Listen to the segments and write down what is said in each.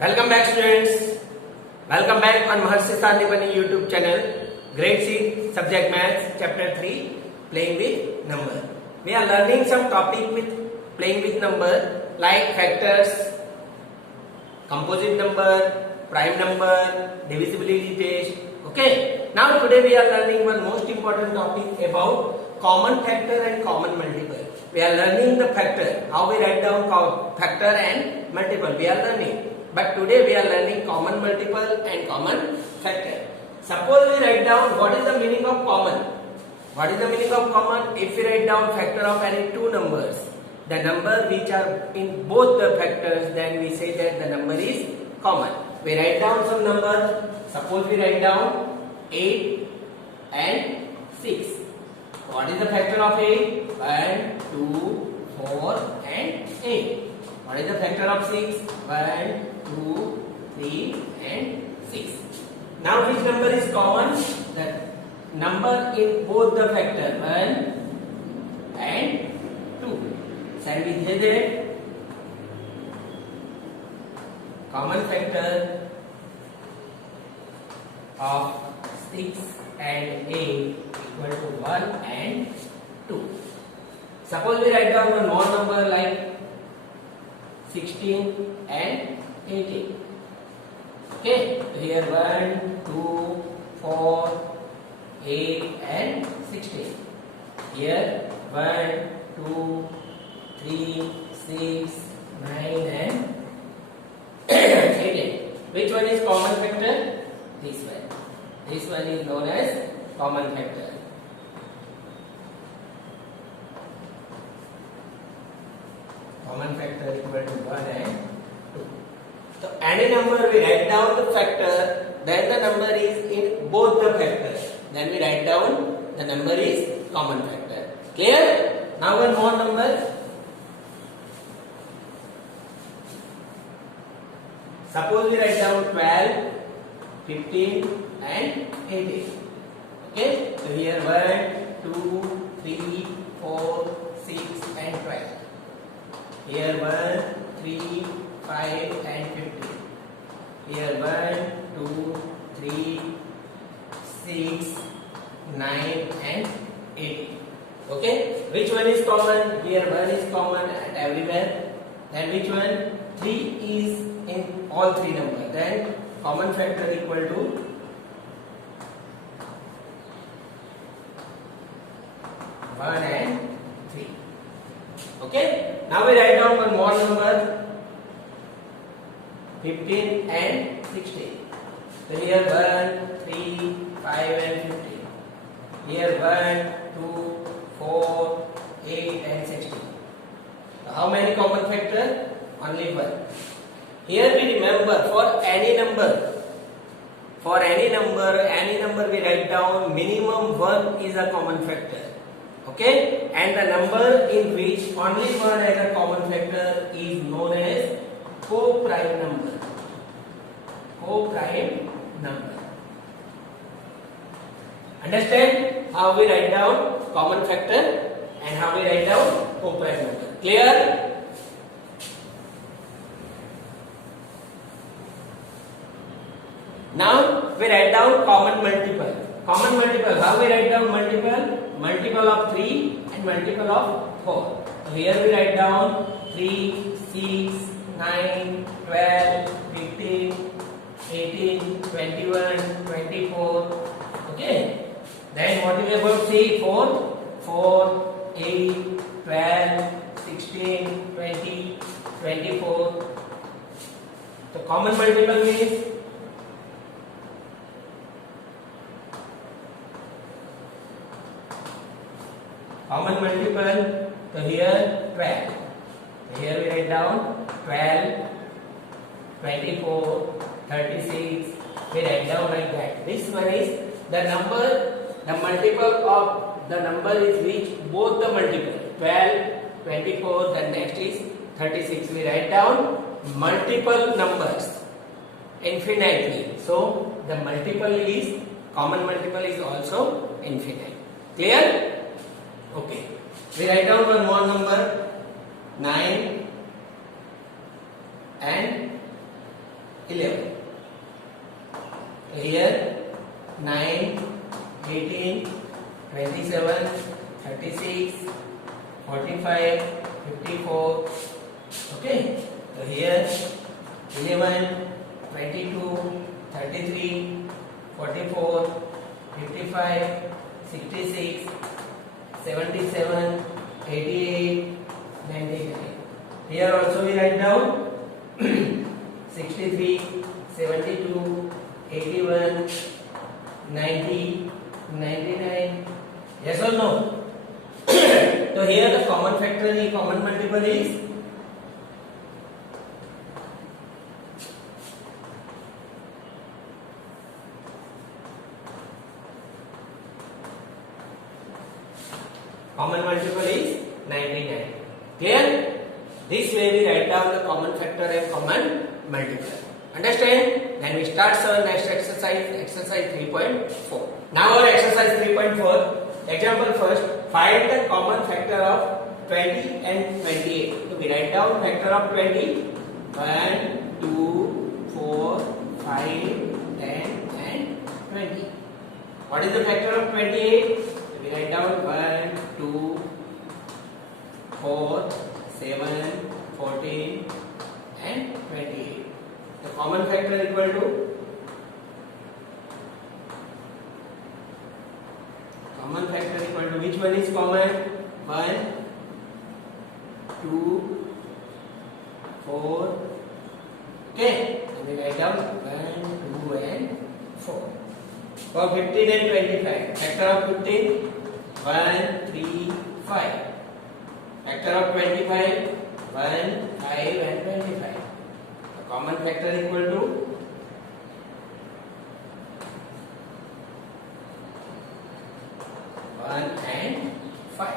Welcome back students. Welcome back on Maharshi Sandipani YouTube channel. Grade 6 subject maths chapter 3 playing with number. We are learning some topic with playing with number like factors, composite number, prime number, divisibility test. Okay. Now today we are learning one most important topic about common factor and common multiple. We are learning the factor, how we write down factor and multiple. We are learning. But today we are learning common multiple and common factor. Suppose we write down what is the meaning of common. What is the meaning of common? If we write down factor of any two numbers, the number which are in both the factors, then we say that the number is common. We write down some number. Suppose we write down 8 and 6. What is the factor of 8? 1, 2, 4 and 8. What is the factor of 6? 1, 2, 3 and 6. Now which number is common? The number in both the factor 1 and 2. Shall we say that common factor of 6 and 8 equal to 1 and 2. Suppose we write down one more number like 16 and 18. Okay, here 1, 2, 4, 8 and 16. Here 1, 2, 3, 6, 9 and 18. Which one is common factor? This one. This one is known as common factor. Common factor equal to 1 and 2. So any number we write down the factor, then the number is in both the factors. Then we write down the number is common factor. Clear? Now one more number. Suppose we write down 12, 15 and 18. Okay? So here 1, 2, 3, 4, 6 and 12. Here 1, 3, 5 and 15. Here 1, 2, 3, 6, 9 and 18. Okay? Which one is common? Here 1 is common at everywhere. Then which one? 3 is in all three numbers. Then common factor equal to 1 and 3. Okay? Now we write down one more number 15 and 16. So here 1, 3, 5 and 15. Here 1, 2, 4, 8 and 16. So how many common factors? Only 1. Here we remember for any number we write down minimum 1 is a common factor. Okay, and the number in which only one has a common factor is known as co-prime number. Co-prime number. Understand how we write down common factor and how we write down co-prime number. Clear? Now we write down common multiple. Common multiple. How we write down multiple? Multiple of 3 and multiple of 4. So here we write down 3, 6, 9, 12, 15, 18, 21, 24. Okay. Then what is about 3, 4? 4, 8, 12, 16, 20, 24. So common multiple means common multiple, so here 12. So here we write down 12, 24, 36. We write down like that. This one is the number, the multiple of the number is which both the multiple 12, 24, then next is 36. We write down multiple numbers infinitely. So the multiple is common multiple is also infinite. Clear? Okay, we write down one more number 9 and 11. Here 9, 18, 27, 36, 45, 54. Okay. So here 11, 22, 33, 44, 55, 66, 77, 88, 99. Here also we write down 63, 72, 81, 90, 99. Yes or no? So here the common factor is common multiple is common multiple is 99. Clear? This way we write down the common factor and common multiple. Understand? Then we start our next exercise, exercise 3.4. Now our exercise 3.4. Example first, find the common factor of 20 and 28. So we write down factor of 20. 1, 2, 4, 5, 10 and 20. What is the factor of 28? So we write down 1, 2, 4, 7, 14 and 28. The common factor equal to which one is common? 1, 2, 4. Okay, and we write down 1, 2 and 4. For 15 and 25, factor of 15, 1, 3, 5. Factor of 25, 1, 5 and 25. The common factor equal to 1 and 5.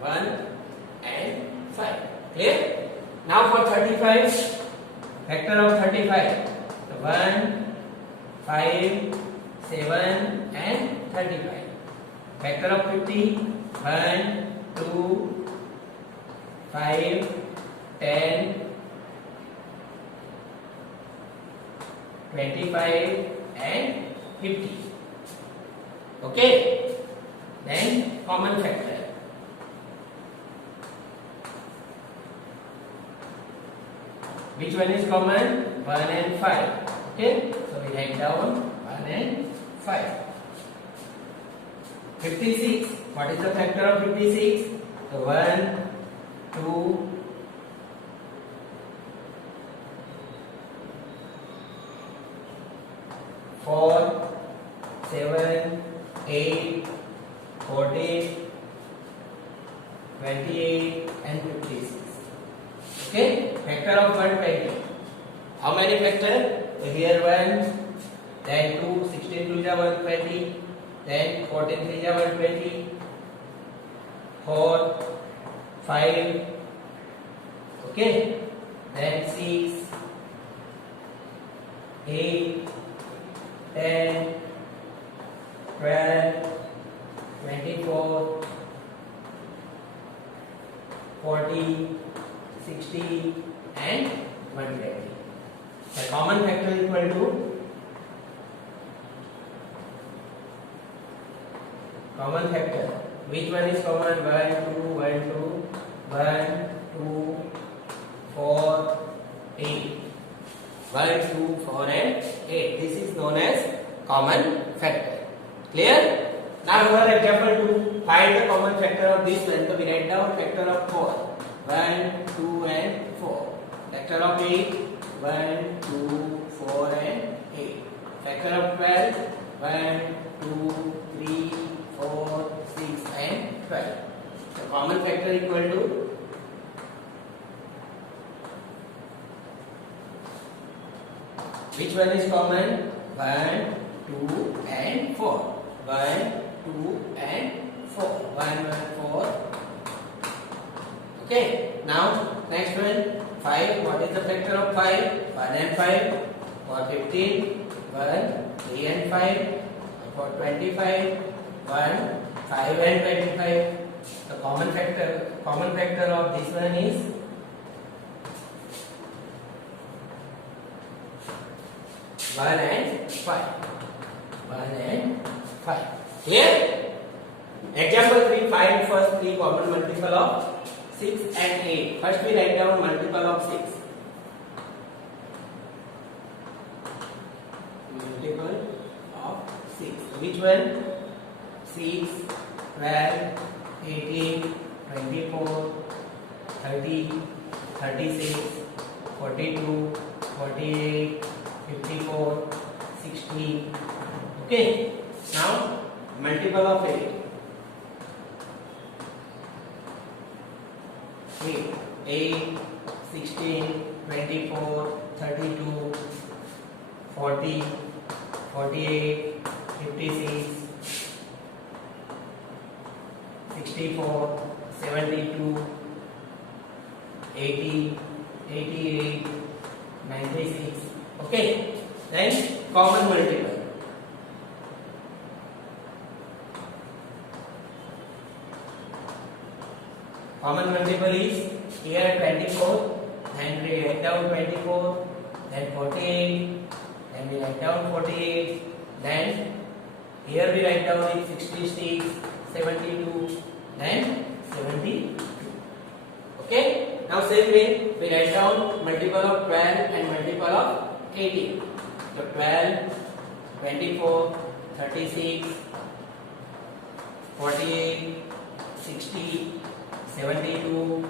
1 and 5. Clear? Now for 35, factor of 35. 1, 5, 7 and 35. Factor of 50. 1, 2, 5, 10, 25 and 50. Okay. Then common factor. Which one is common? 1 and 5. Okay. So we write down 1 and 5. 56. What is the factor of 56? So 1, 2, 4, 7, 8, 14, 28 and 56. Okay, factor of 120. How many factor? So here 1, then 2, 16 2 is 120, then 14 3 is 120, 4, 5, okay, then 6, 8, 10, 12, 24, 40, 60 and 120. The common factor is equal to common factor. Which one is common? 1, 2, 1, 2, 1, 2, 4, 8. 1, 2, 4 and 8. This is known as common factor. Clear? Now our example 2. Find the common factor of this one. So we write down factor of 4. 1, 2 and 4. Factor of 8. 1, 2, 4 and 8. Factor of 12. 1, 2, 3, 4, 6 and 12. The common factor equal to which one is common? 1, 2 and 4. 1, 2 and 4. 1, 1, 4. Okay. Now next one 5. What is the factor of 5? 1 and 5. For 15, 1, 3 and 5. For 25, 1, 5 and 25. The common factor of this one is 1 and 5. 1 and 5. Clear? Example 3. Find first three common multiple of 6 and 8. First we write down multiple of 6. Multiple of 6. Which one? 6, 12, 18, 24, 30, 36, 42, 48, 54, 60. Okay. Now multiple of 8. 8, 16, 24, 32, 40, 48, 56, 64, 72, 80, 88, 96. Okay. Then common multiple. Common multiple is here 24, then we write down 24, then 48, then we write down 48, then here we write down 66, 72, then 72. Okay. Now same way we write down multiple of 12 and multiple of 18. So 12, 24, 36, 48, 60, 72,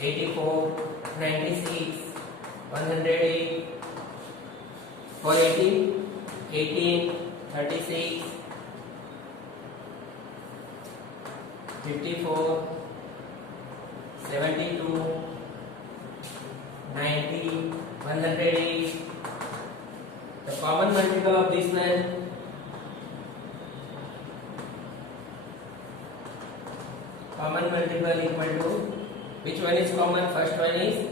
84, 96, 108, 418, 18, 36, 54, 72, 90, 108. The common multiple of this one. Common multiple equal to, which one is common? First one is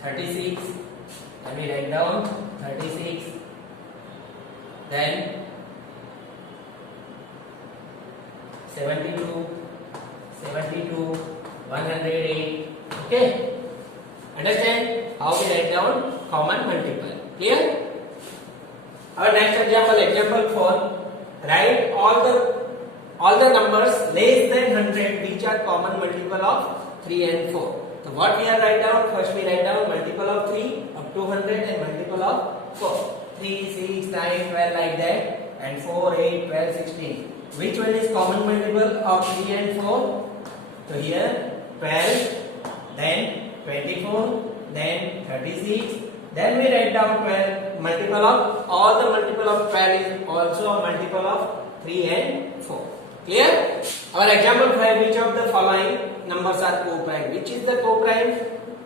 36. Let me write down 36. Then 72, 108. Okay. Understand how we write down common multiple? Clear? Our next example, example 4. Write all the numbers less than 100 which are common multiple of 3 and 4. So what we are write down? First we write down multiple of 3 up to 100 and multiple of 4. 3, 6, 9, 12 like that, and 4, 8, 12, 16. Which one is common multiple of 3 and 4? So here 12, then 24, then 36. Then we write down 12. Multiple of all the multiple of 12 is also a multiple of 3 and 4. Clear? Our example 5. Which of the following numbers are co-prime? Which is the co-prime?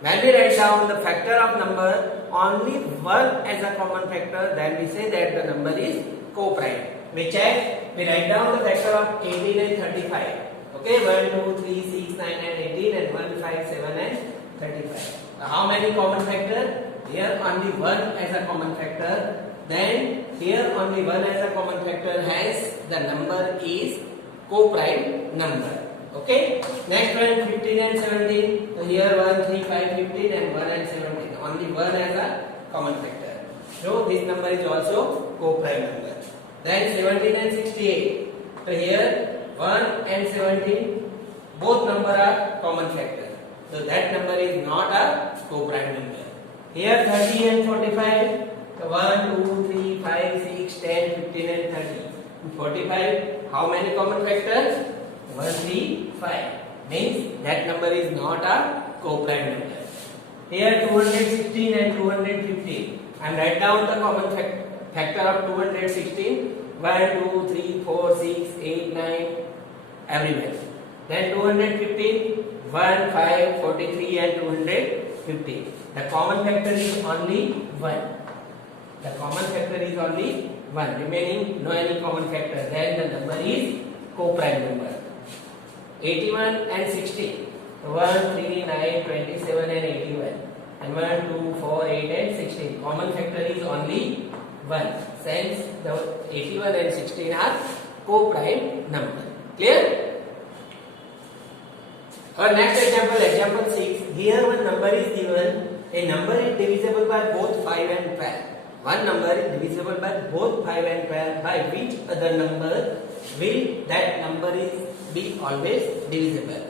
When we write down the factor of number only 1 as a common factor, then we say that the number is co-prime. We check. We write down the factor of 18 and 35. Okay, 1, 2, 3, 6, 9 and 18, and 1, 5, 7 and 35. How many common factor? Here only 1 as a common factor. Then here only 1 as a common factor, hence the number is co-prime number. Okay. Next one 15 and 17. So here 1, 3, 5, 15 and 1 and 17. Only 1 as a common factor. So this number is also co-prime number. Then 17 and 68. So here 1 and 17 both number are common factor. So that number is not a co-prime number. Here 30 and 45. So 1, 2, 3, 5, 6, 10, 15 and 30. 45, how many common factors? 1, 3, 5. Means that number is not a co-prime number. Here 216 and 215. And write down the common factor of 216. 1, 2, 3, 4, 6, 8, 9, everywhere. Then 215, 1, 5, 43 and 250. The common factor is only 1. The common factor is only 1. Remaining no any common factor. Then the number is co-prime number. 81 and 60. 1, 3, 9, 27 and 81. And 1, 2, 4, 8 and 16. Common factor is only 1. Since the 81 and 16 are co-prime number. Clear? Our next example, example 6. Here one number is given a number is divisible by both 5 and 12. One number is divisible by both 5 and 12. By which other number will that number is be always divisible?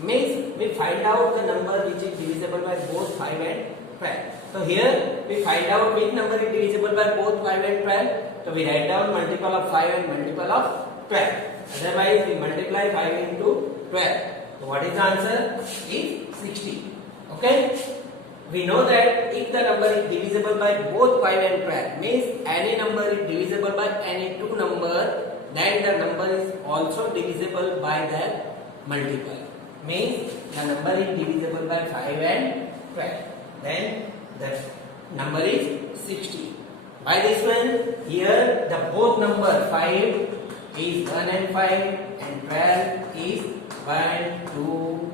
Means we find out the number which is divisible by both 5 and 12. So here we find out which number is divisible by both 5 and 12. So we write down multiple of 5 and multiple of 12. Otherwise we multiply 5 into 12. So what is the answer? Is 60. Okay? We know that if the number is divisible by both 5 and 12, means any number is divisible by any two number, then the number is also divisible by their multiple. Means the number is divisible by 5 and 12. Then the number is 60. By this one, here the both number 5 is 1 and 5 and 12 is 1, 2,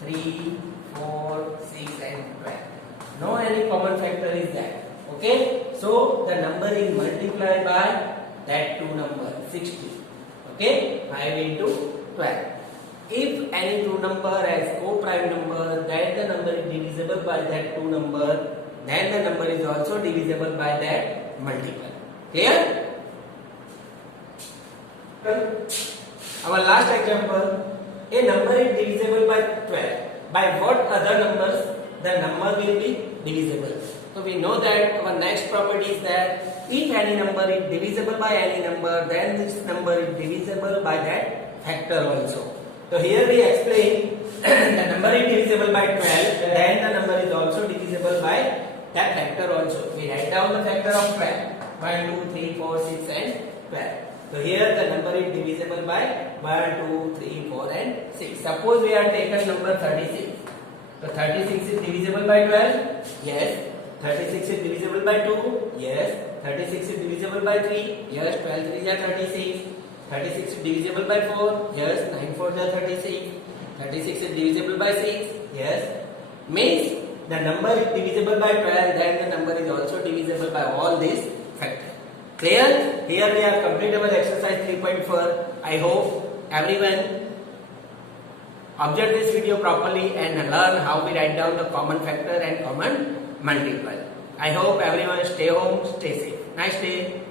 3, 4, 6 and 12. No any common factor is there. Okay. So the number is multiplied by that two number 60. Okay. 5 into 12. If any two number has co-prime number, then the number is divisible by that two number, then the number is also divisible by that multiple. Clear? Our last example, a number is divisible by 12. By what other numbers the number will be divisible? So we know that our next property is that if any number is divisible by any number, then this number is divisible by that factor also. So here we explain the number is divisible by 12, then the number is also divisible by that factor also. We write down the factor of 12. 1, 2, 3, 4, 6 and 12. So here the number is divisible by 1, 2, 3, 4 and 6. Suppose we have taken number 36. So 36 is divisible by 12? Yes. 36 is divisible by 2? Yes. 36 is divisible by 3? Yes. 12 3 is 36. 36 is divisible by 4? Yes. 9 4 is 36. 36 is divisible by 6? Yes. Means the number is divisible by 12, then the number is also divisible by all these factors. Clear? Here we have completed our exercise 3.4. I hope everyone observe this video properly and learn how we write down the common factor and common multiple. I hope everyone stay home, stay safe. Nice day.